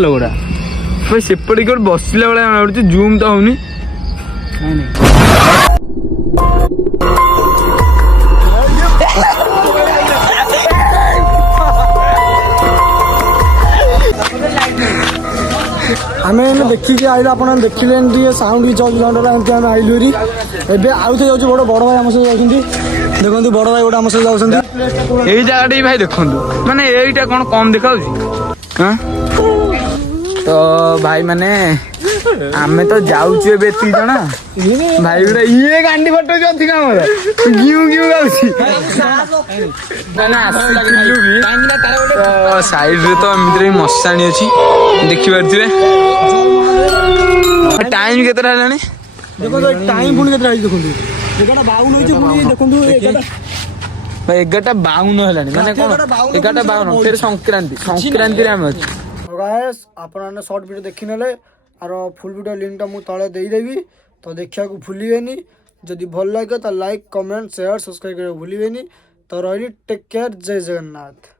लोगोड़ा भाई सेपटे की बसला बेले जूम तो होनी आम देखिक आइल आप देखिले साउंड एमती आम आइलु एवं आउ थे जाऊँ बड़ बड़ भाई आम सहित जाऊँ देखो बड़ भाई गोटे आम सहित जाऊँ यही जगह भाई देखु माने यहीटा कौन कम देखा तो भाई माने आमे तो जाऊँ एवं एति जन भाई गोटे ये गांडी फटो अधिक आमर घिउ घिउ गाँची तो साइड रे तो एमती मशाणी अच्छी देखिपे टाइम के देखो टाइम पुणी के देखो भाई 11:52 है माने कौन 11:52 फिर संक्रांति आम अच्छे आपने शॉर्ट वीडियो देखी ना आर फुल वीडियो लिंक टा मुझे तले देदेवी तो देखा भूलिए जदि भल लगे तो लाइक कमेंट शेयर सब्सक्राइब कर भूलिए तो रही टेक केयर जय जगन्नाथ।